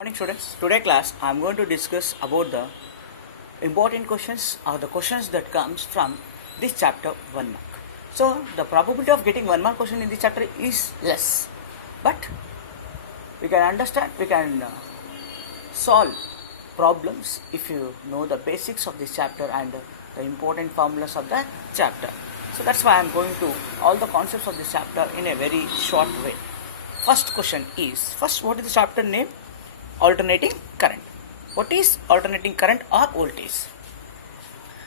Morning students, today class I am going to discuss about the important questions or the questions that comes from this chapter 1 mark. So the probability of getting 1 mark question in this chapter is less, but we can understand, we can solve problems if you know the basics of this chapter and the important formulas of the chapter. So that's why I am going to all the concepts of this chapter in a very short way. First question is, what is the chapter name? Alternating current. What is alternating current or voltage?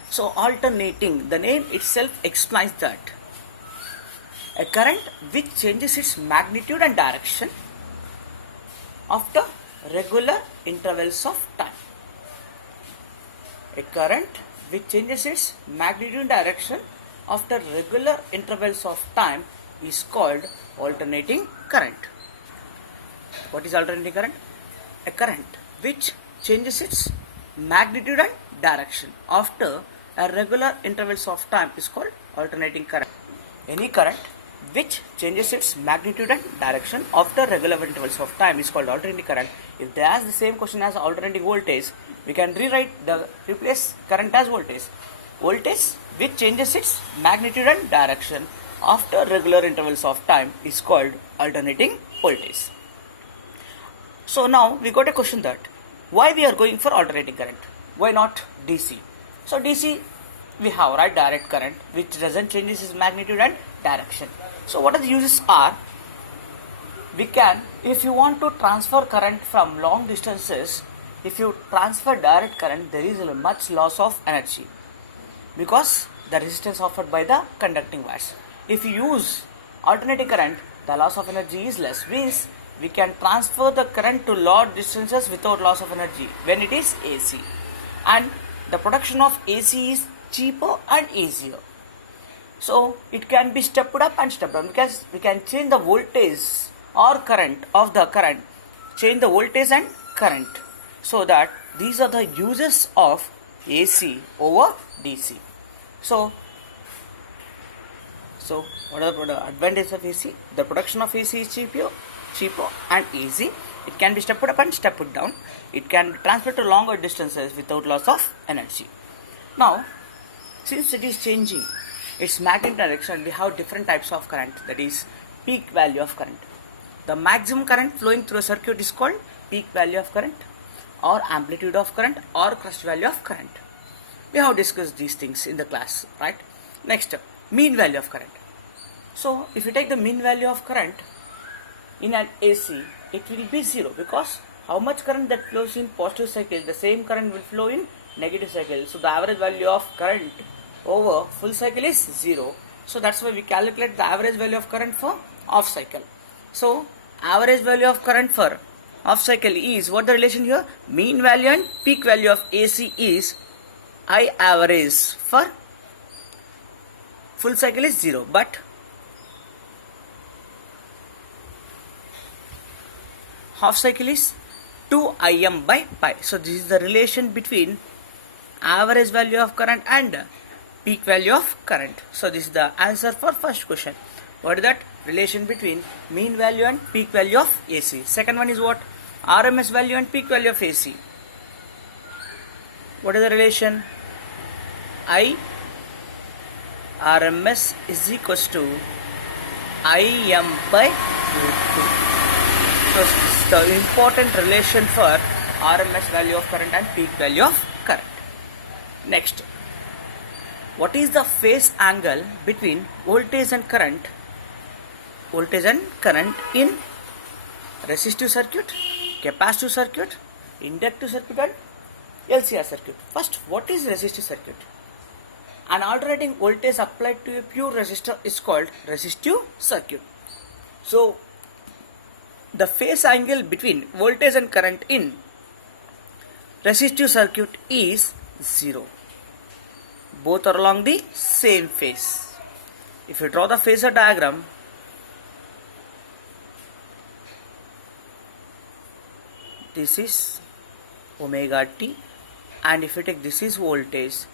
So alternating, the name itself explains that a current which changes its magnitude and direction after regular intervals of time. A current which changes its magnitude and direction after regular intervals of time is called alternating current. What is alternating current? A current which changes its magnitude and direction after a regular intervals of time is called alternating current. Any current which changes its magnitude and direction after regular intervals of time is called alternating current. If they ask the same question as alternating voltage, we can replace current as voltage. Voltage which changes its magnitude and direction after regular intervals of time is called alternating voltage. So now we got a question that why we are going for alternating current? Why not DC? So DC we have direct current which doesn't change its magnitude and direction. So what are the uses are? We can, if you want to transfer current from long distances, if you transfer direct current, there is a much loss of energy because the resistance offered by the conducting wires. If you use alternating current, the loss of energy is less, means we can transfer the current to large distances without loss of energy when it is AC, and the production of AC is cheaper and easier. So it can be stepped up and stepped down because we can change the voltage or current of the current, change the voltage and current. So that these are the uses of AC over DC. So what are the advantages of AC? The production of AC is cheaper and easy. It can be stepped up and stepped down. It can be transferred to longer distances without loss of energy. Now, since it is changing its magnetic direction, we have different types of current, that is peak value of current. The maximum current flowing through a circuit is called peak value of current, or amplitude of current, or crest value of current. We have discussed these things in the class, right? Next, mean value of current. So if you take the mean value of current in an AC, it will be 0 because how much current that flows in positive cycle, the same current will flow in negative cycle. So the average value of current over full cycle is 0. So that's why we calculate the average value of current for off cycle. So average value of current for off cycle is, what the relation here? Mean value and peak value of AC is I average for full cycle is 0, but half cycle is 2 Im by pi. So this is the relation between average value of current and peak value of current. So this is the answer for first question. What is that? Relation between mean value and peak value of AC. Second one is what? RMS value and peak value of AC. What is the relation? I RMS is equals to Im by √2. So this is the important relation for RMS value of current and peak value of current. Next, what is the phase angle between voltage and current in resistive circuit, capacitive circuit, inductive circuit and LCR circuit? First, what is resistive circuit? An alternating voltage applied to a pure resistor is called resistive circuit. So the phase angle between voltage and current in resistive circuit is 0. Both are along the same phase. If you draw the phasor diagram, this is omega t, and if you take this is voltage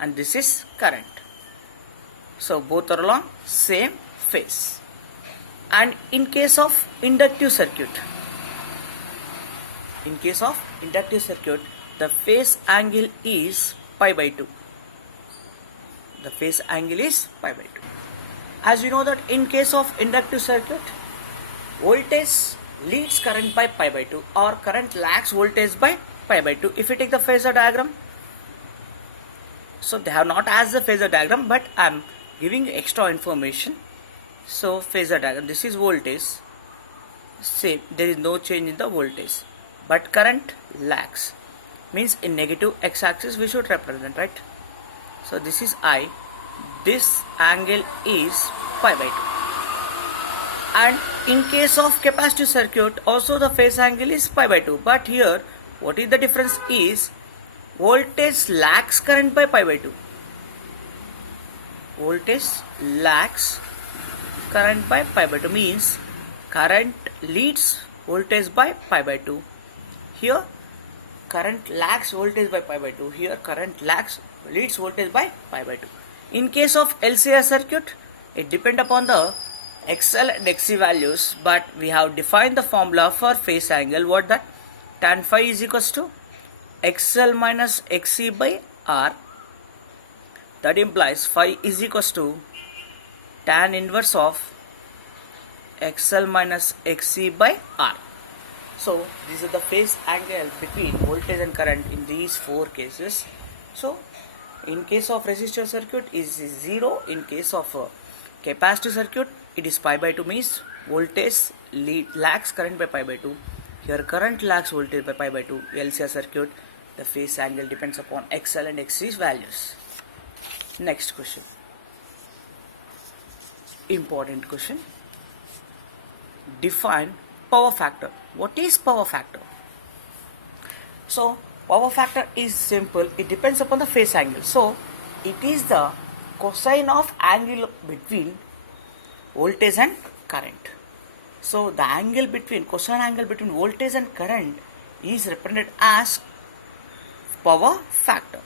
and this is current. So both are along same phase. And in case of inductive circuit, In case of inductive circuit, the phase angle is pi by 2. The phase angle is pi by 2. As we know that in case of inductive circuit, voltage leads current by pi by 2 or current lags voltage by pi by 2. If you take the phasor diagram, so they have not asked the phasor diagram, but I am giving you extra information. So phasor diagram, this is voltage, same, there is no change in the voltage, but current lags, means in negative x-axis we should represent, right? So this is I, this angle is pi by 2. And in case of capacitive circuit also the phase angle is pi by 2, but here what is the difference is voltage lags current by pi by 2. Voltage lags current by pi by 2 means current leads voltage by pi by 2. Here current lags voltage by pi by 2. Here current leads voltage by pi by 2. In case of LCR circuit, it depends upon the XL and XC values, but we have defined the formula for phase angle. What that? Tan phi is equals to XL minus XC by R. That implies phi is equals to tan inverse of XL minus XC by R. So this is the phase angle between voltage and current in these four cases. So in case of resistor circuit is 0. In case of capacitive circuit it is pi by 2, means voltage lags current by pi by 2. Here current lags voltage by pi by 2. LCR circuit, the phase angle depends upon XL and XC's values. Next question. Important question. Define power factor. What is power factor? So power factor is simple. It depends upon the phase angle. So it is the cosine of angle between voltage and current. So the angle between cosine angle between voltage and current is represented as power factor.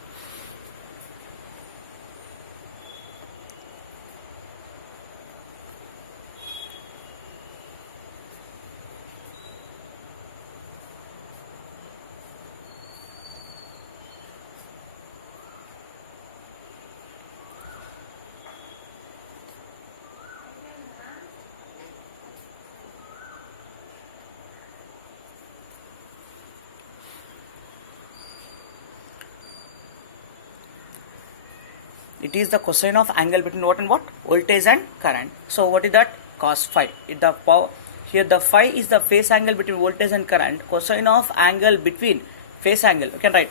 It is the cosine of angle between what and what? Voltage and current. So what is that? Cos phi. The power, here the phi is the phase angle between voltage and current. Cosine of angle between phase angle. You can write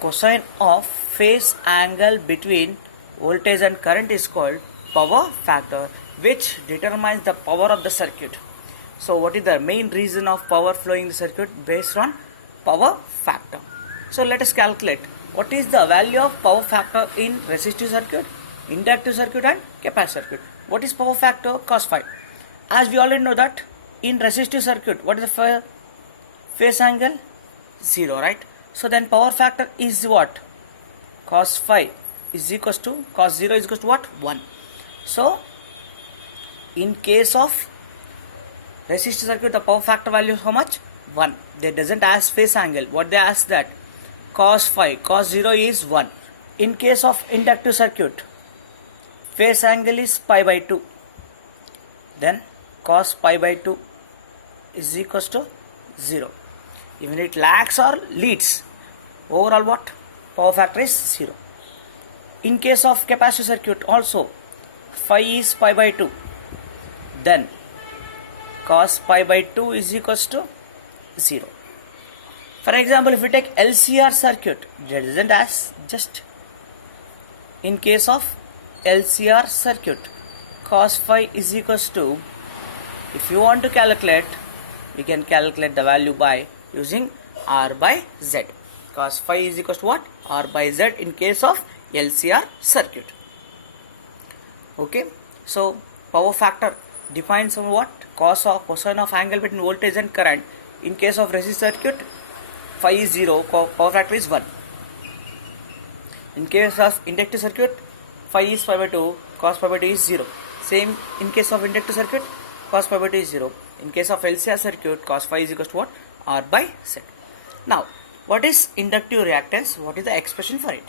cosine of phase angle between voltage and current is called power factor, which determines the power of the circuit. So what is the main reason of power flowing in the circuit? Based on power factor. So let us calculate. What is the value of power factor in resistive circuit, inductive circuit and capacitive circuit? What is power factor? Cos phi. As we already know that in resistive circuit, what is the phase angle? 0, right? So then power factor is what? Cos phi is equals to, cos 0 is equals to what? 1. So in case of resistive circuit, the power factor value is how much? 1. They doesn't ask phase angle. What they ask that? Cos phi, cos 0 is 1. In case of inductive circuit, phase angle is pi by 2. Then cos pi by 2 is equals to 0. Even it lags or leads, overall what? Power factor is 0. In case of capacitive circuit also, phi is pi by 2. Then cos pi by 2 is equals to 0. For example, if we take LCR circuit, that isn't as just in case of LCR circuit, cos phi is equals to, if you want to calculate, we can calculate the value by using R by Z. Cos phi is equals to what? R by Z in case of LCR circuit. Okay, so power factor defines on what? Cosine of angle between voltage and current. In case of resistor circuit, phi is 0, power factor is 1. In case of inductive circuit, phi is pi by 2, cos pi by 2 is 0. Same in case of inductive circuit, cos pi by 2 is 0. In case of LCR circuit, cos phi is equals to what? R by Z. Now, what is inductive reactance? What is the expression for it?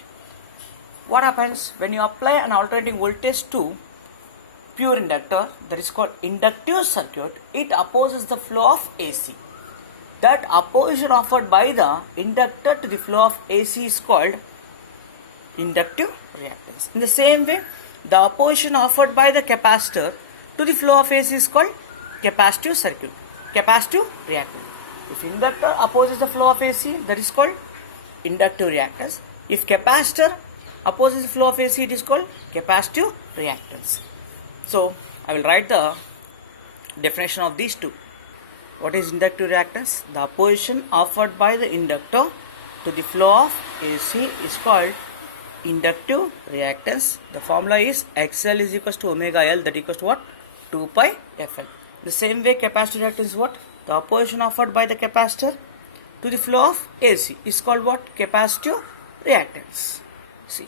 What happens when you apply an alternating voltage to pure inductor, that is called inductive circuit? It opposes the flow of AC. That opposition offered by the inductor to the flow of AC is called inductive reactance. In the same way, the opposition offered by the capacitor to the flow of AC is called capacitive circuit, capacitive reactance. If inductor opposes the flow of AC, that is called inductive reactance. If capacitor opposes the flow of AC, it is called capacitive reactance. So, I will write the definition of these two. What is inductive reactance? The opposition offered by the inductor to the flow of AC is called inductive reactance. The formula is XL is equals to omega L, that equals to what? 2 pi Fl. The same way, capacitive reactance is what? The opposition offered by the capacitor to the flow of AC is called what? Capacitive reactance. See,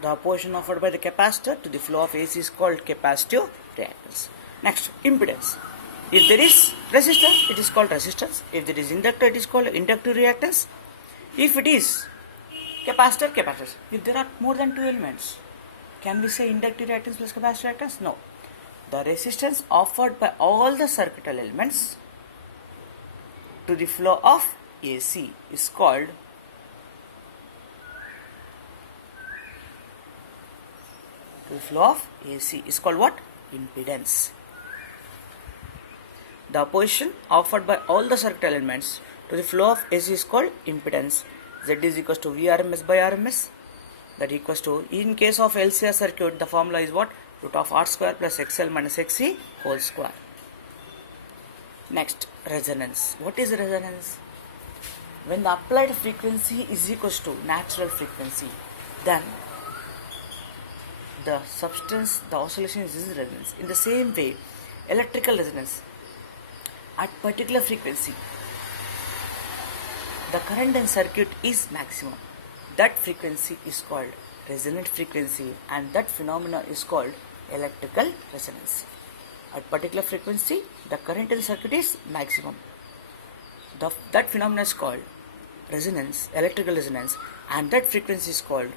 the opposition offered by the capacitor to the flow of AC is called capacitive reactance. Next, impedance. If there is resistor, it is called resistance. If there is inductor, it is called inductive reactance. If it is capacitor, capacitance. If there are more than two elements, can we say inductive reactance plus capacitive reactance? No. The resistance offered by all the circuital elements to the flow of AC is called what? Impedance. The opposition offered by all the circuit elements to the flow of AC is called impedance. Z is equals to Vrms by Rms. That equals to, in case of LCR circuit, the formula is what? Root of R square plus XL minus XC whole square. Next, resonance. What is resonance? When the applied frequency is equals to natural frequency, then the substance, the oscillation is resonance. In the same way, electrical resonance, at particular frequency, the current in circuit is maximum. That frequency is called resonant frequency, and that phenomena is called electrical resonance. At particular frequency, the current in circuit is maximum. That phenomena is called resonance, electrical resonance, and that frequency is called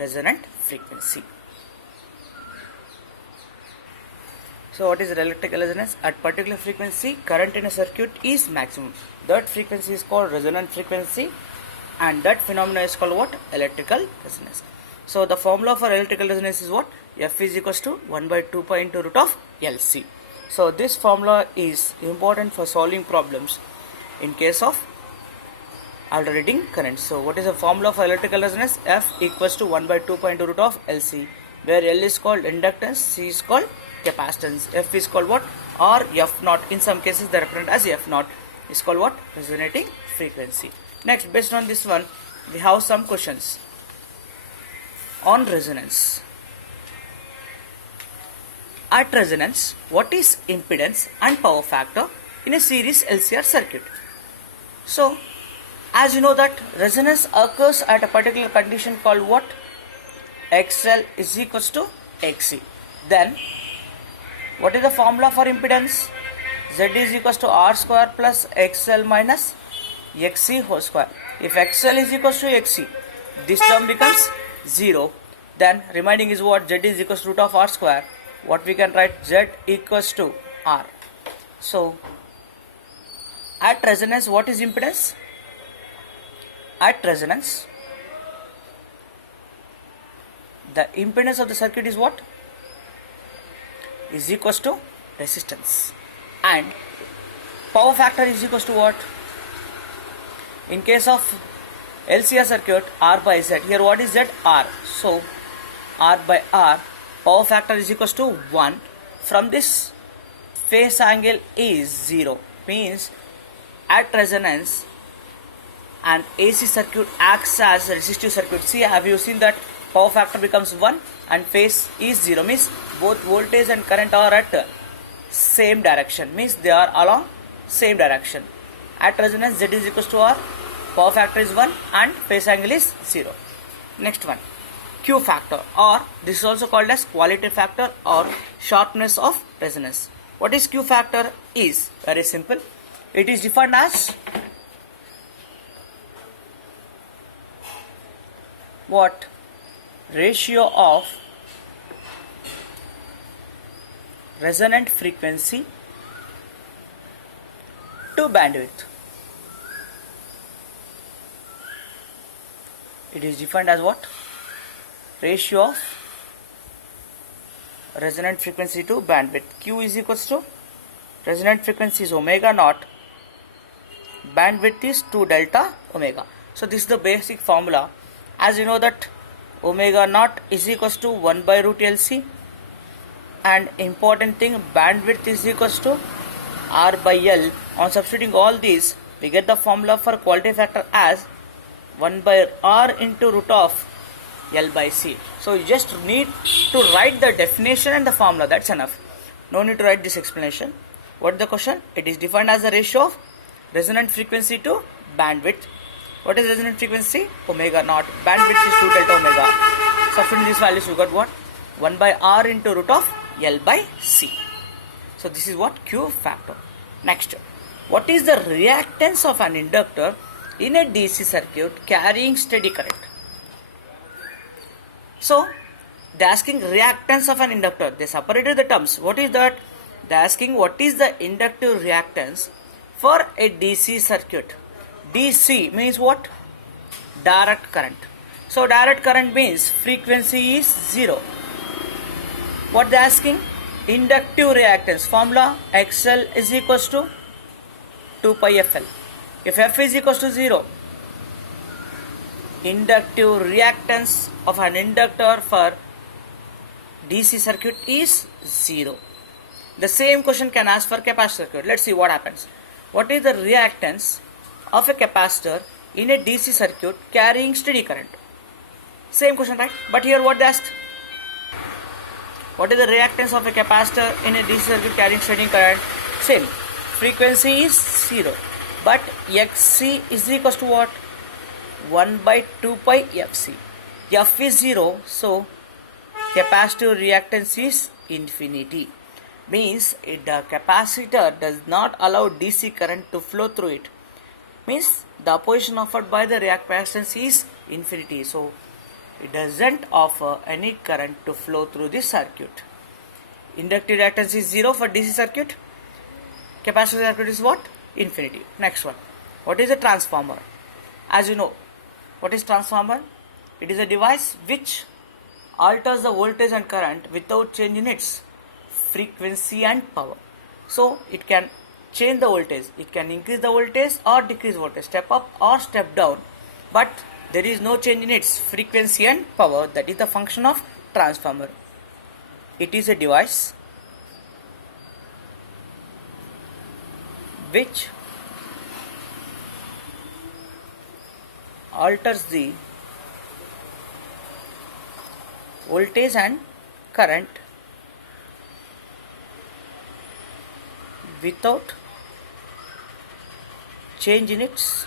resonant frequency. So what is electrical resonance? At particular frequency, current in a circuit is maximum. That frequency is called resonant frequency, and that phenomena is called what? Electrical resonance. So the formula for electrical resonance is what? F is equals to 1 by 2 pi into root of LC. So this formula is important for solving problems in case of alternating current. So what is the formula for electrical resonance? F equals to 1 by 2 pi into root of LC, where L is called inductance, C is called capacitance, F is called what? Or F naught. In some cases they represent as F naught. Is called what? Resonating frequency. Next, based on this one, we have some questions on resonance. At resonance, what is impedance and power factor in a series LCR circuit? So, as you know that resonance occurs at a particular condition called what? XL is equals to XC. Then, what is the formula for impedance? Z is equals to R square plus XL minus XC whole square. If XL is equals to XC, this term becomes 0. Then remaining is what? Z is equals to root of R square. What we can write? Z equals to R. So, at resonance, what is impedance? At resonance, the impedance of the circuit is what? Is equals to resistance. And power factor is equals to what? In case of LCR circuit, R by Z. Here what is Z? R. So, R by R, power factor is equals to 1. From this, phase angle is 0. Means, at resonance, an AC circuit acts as a resistive circuit. See, have you seen that power factor becomes 1 and phase is 0? Means, both voltage and current are at same direction. Means, they are along same direction. At resonance, Z is equals to R, power factor is 1 and phase angle is 0. Next one, Q factor, or this is also called as quality factor or sharpness of resonance. What is Q factor? Is very simple. It is defined as what? Ratio of resonant frequency to bandwidth. It is defined as what? Ratio of resonant frequency to bandwidth. Q is equals to resonant frequency is omega naught, bandwidth is 2 delta omega. So this is the basic formula. As you know that omega naught is equals to 1 by root LC, and important thing, bandwidth is equals to R by L. On substituting all these, we get the formula for quality factor as 1 by R into root of L by C. So you just need to write the definition and the formula, that's enough. No need to write this explanation. What is the question? It is defined as the ratio of resonant frequency to bandwidth. What is resonant frequency? Omega naught. Bandwidth is 2 delta omega. Substituting these values, you got what? 1 by R into root of L by C. So this is what? Q factor. Next, what is the reactance of an inductor in a DC circuit carrying steady current? So they are asking reactance of an inductor. They separated the terms. What is that? They are asking what is the inductive reactance for a DC circuit. DC means what? Direct current. So direct current means frequency is 0. What they are asking? Inductive reactance. Formula XL is equals to 2 pi FL. If F is equals to 0, inductive reactance of an inductor for DC circuit is 0. The same question can ask for capacitor circuit. Let's see what happens. What is the reactance of a capacitor in a DC circuit carrying steady current? Same question, right? But here what they asked? What is the reactance of a capacitor in a DC circuit carrying steady current? Same. Frequency is 0. But Xc is equals to what? 1 by 2 pi Fc. F is 0, so capacitor reactance is infinity. Means the capacitor does not allow DC current to flow through it. Means the opposition offered by the reactance is infinity. So it doesn't offer any current to flow through this circuit. Inductive reactance is 0 for DC circuit. Capacitor circuit is what? Infinity. Next one. What is a transformer? As you know, what is transformer? It is a device which alters the voltage and current without changing its frequency and power. So it can change the voltage. It can increase the voltage or decrease voltage, step up or step down. But there is no change in its frequency and power. That is the function of transformer. It is a device which alters the voltage and current without change in its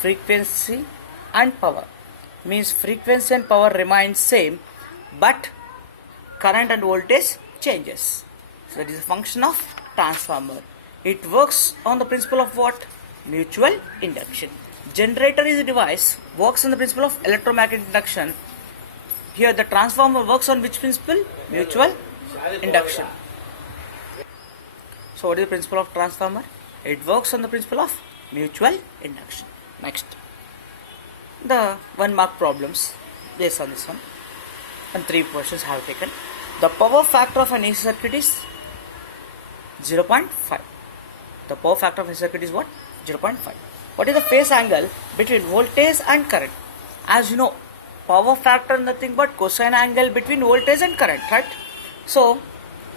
frequency and power. Means frequency and power remain same, but current and voltage changes. So that is a function of transformer. It works on the principle of what? Mutual induction. Generator is a device, works on the principle of electromagnetic induction. Here the transformer works on which principle? Mutual induction. So what is the principle of transformer? It works on the principle of mutual induction. Next, the 1 mark problems based on this one, and 3 questions I have taken. The power factor of an AC circuit is 0.5. The power factor of a circuit is what? 0.5. What is the phase angle between voltage and current? As you know, power factor nothing but cosine angle between voltage and current, right? So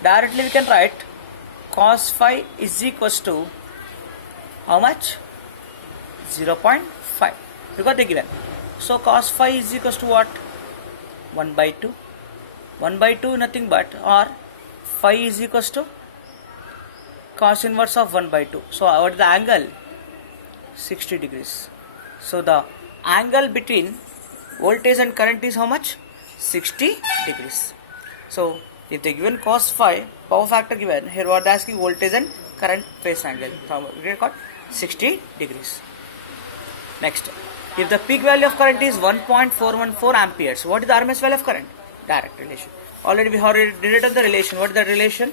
directly we can write cos phi is equals to how much? 0.5. Because they given. So cos phi is equals to what? 1 by 2. 1 by 2 nothing but, or phi is equals to cos inverse of 1 by 2. So what is the angle? 60 degrees. So the angle between voltage and current is how much? 60 degrees. So if they given cos phi, power factor given, here what they are asking voltage and current phase angle. So we record 60 degrees. Next, if the peak value of current is 1.414 amperes, what is the RMS value of current? Direct relation. Already we have written the relation. What is the relation?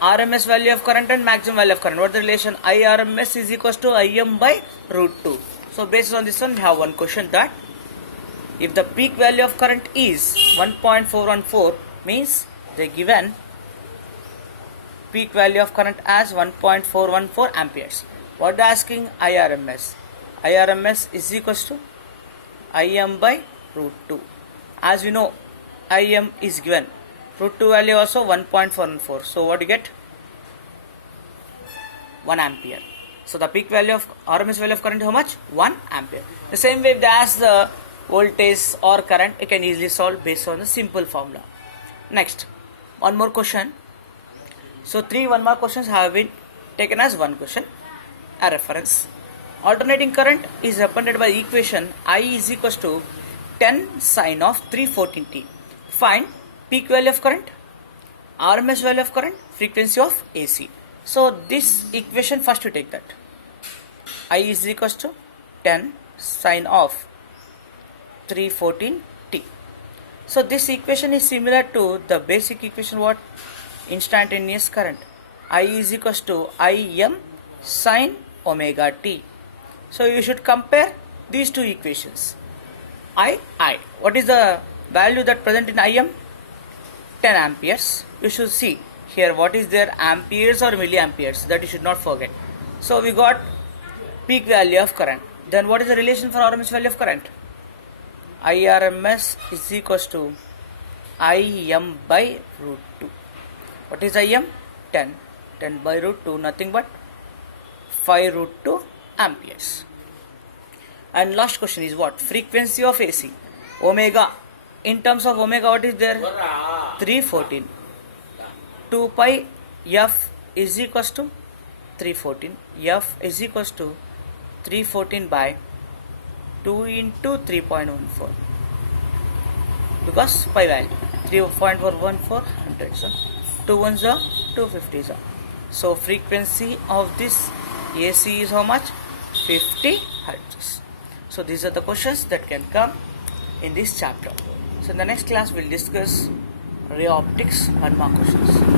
RMS value of current and maximum value of current. What is the relation? IRMS is equals to Im by root 2. So based on this one, we have one question that if the peak value of current is 1.414, means they given peak value of current as 1.414 amperes. What they are asking? IRMS. IRMS is equals to Im by root 2. As we know, Im is given. Root 2 value also 1.414. So what do you get? 1 ampere. So the peak value of RMS value of current is how much? 1 ampere. The same way if they ask the voltage or current, you can easily solve based on the simple formula. Next, one more question. So 3 1 mark questions have been taken as one question. A reference. Alternating current is represented by equation I is equals to 10 sine of 314t. Find peak value of current, RMS value of current, frequency of AC. So this equation first you take that. I is equals to 10 sine of 314t. So this equation is similar to the basic equation what? Instantaneous current. I is equals to Im sine omega t. So you should compare these two equations. I. What is the value that present in Im? 10 amperes. You should see here what is there, amperes or milliamperes, that you should not forget. So we got peak value of current. Then what is the relation for RMS value of current? IRMS is equals to Im by root 2. What is Im? 10. 10 by root 2, nothing but 5 root 2 amperes. And last question is what? Frequency of AC. Omega. In terms of omega, what is there? 314. 2 pi f is equals to 314. F is equals to 314 by 2 into 3.14. Because pi value 3.414 100. So 2 ones are 250. So frequency of this AC is how much? 50 hertz. So these are the questions that can come in this chapter. So in the next class we'll discuss ray optics and more questions.